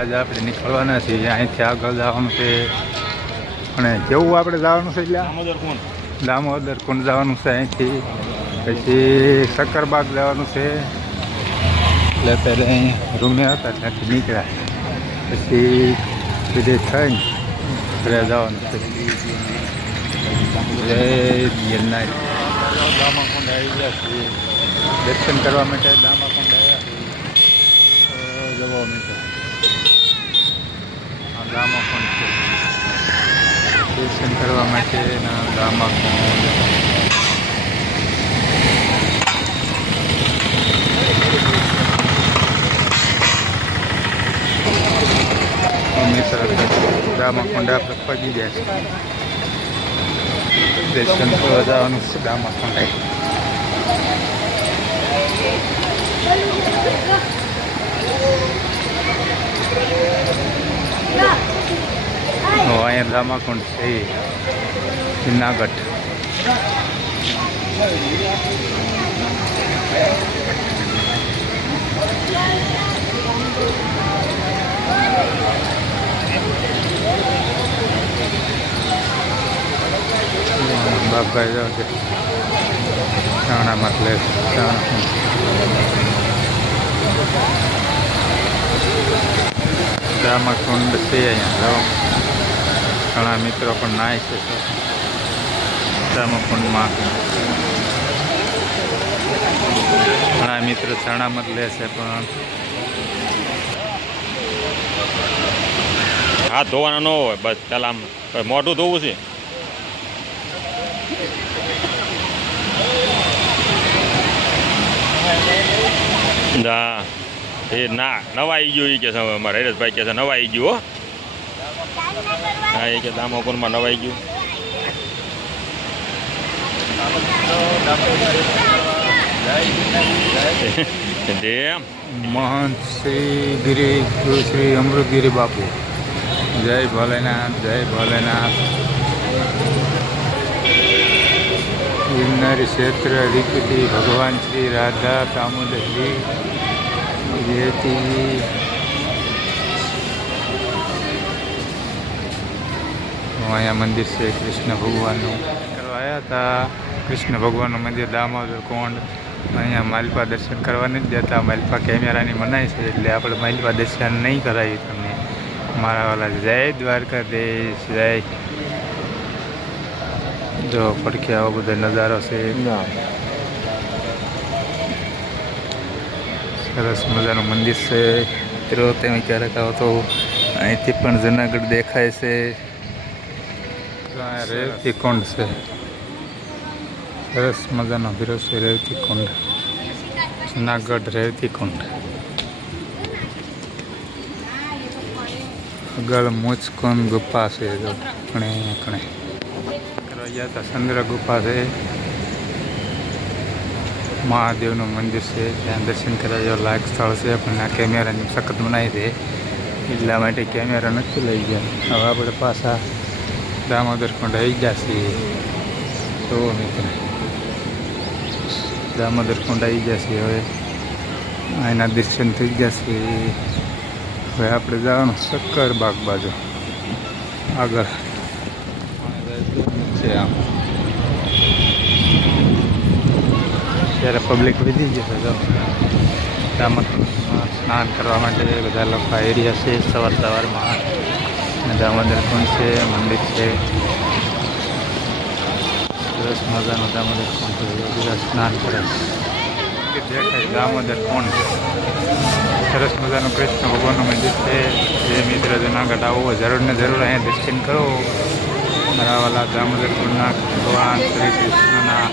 આજે આપણે નીકળવાના છીએ. અહીંથી આગળ જવાનું છે. અને જેવું આપણે જવાનું છે એટલે દામોદર કુંડ જવાનું છે અહીંથી. પછી શક્કરબાગ જવાનું છે. એટલે પહેલાં અહીં રૂમે હતા ત્યાંથી નીકળ્યા. પછી સીધે થઈને ઘરે જવાનું છે. જય ગિરનાર. દામાકુંડ આવી ગયા છીએ. દર્શન કરવા માટે દામાકુંડ આવ્યા છીએ તો જવા માટે આ દામાકુંડ છે દર્શન કરવા માટેના દામાકુંડ મિત્ર દામાકુંડ આપણે પગી ગયા છે દર્શન કરવા જવાનું છે દામાકુંડ તો અહીંયા દામાકુંડ છે જુનાગઢ. બાપભાઈ જાવ છે ચાણામાં લે ચાણા કુંડ છે અહીંયા. ઘણા મિત્રો પણ નાય છે. દામા કુંડમાં ઘણા મિત્રો જ લે છે પણ હાથ ધોવાના ન હોય, બસ પેલા આમ મોઢું ધોવું છે. ના એ ના, નવાઈ ગયું એ કે છે અમારે. હરેશભાઈ કે છે, નવાઈ ગયું હો. હા, એ કે દામોકુરમાં નવાઈ ગયું. મહંત શ્રી ગિરી શ્રી અમૃતગીરી બાપુ. જય ભોલેનાથ જય ભોલેનાથ. ગિરનારી ક્ષેત્ર અધિપતિ ભગવાન શ્રી રાધા દામોદરજી જેથી અહીંયા મંદિર છે કૃષ્ણ ભગવાનનું. કરવા આવ્યા હતા. કૃષ્ણ ભગવાનનું મંદિર દામોદર કોંડ. અહીંયા માલપા દર્શન કરવા નથી દેતા માલપા કેમેરાની મનાય છે એટલે આપણે માલપા દર્શન નહીં કરાવીએ તમને. મારા વાલા જય દ્વારકાધીશ જય. જો પડખે આવો બધો નજારો છે. સરસ મજાનું મંદિર છે. મિત્રો તમે ક્યારેક આવો તો અહીંથી પણ જુનાગઢ દેખાય છે. રેવતી કુંડ છે. સરસ મજાનો ભીરો છે રેવતી કુંડ જુનાગઢ રેવતી કુંડ આગળ મુચકુંદ ગુફા છે ચંદ્ર ગુફા છે. મહાદેવનું મંદિર છે. ત્યાં દર્શન કરવા જેવું લાયક સ્થળ છે. પણ આ કેમેરાની સખત મનાઈ છે. એટલા માટે કેમેરા નથી લઈ ગયા. હવે આપણે પાછા દામોદર આવી ગયા છીએ. તો મિત્ર દામોદર આવી ગયા છીએ હવે. એના દર્શન થઈ ગયા છે હવે આપણે જવાનું શક્કર બાગ બાજુ. આગળ. છે આમ ત્યારે પબ્લિક વધી જશે તો. દામોદરમાં સ્નાન કરવા માટે બધા લોકો એરિયા છે સવાર સવારમાં. દામોદર કુંડ છે? મંદિર છે? સરસ મજાનું દામોદર કુંડ છે? બધા સ્નાન કરે છે. દેખાય દામોદર સરસ મજાનું કૃષ્ણ ભગવાનનું મંદિર છે. જે મિત્ર જુનાગઢ આવો જરૂર ને જરૂર અહીંયા દર્શન કરો. મારા વાલા દામોદર કુંડના ભગવાન શ્રી કૃષ્ણના.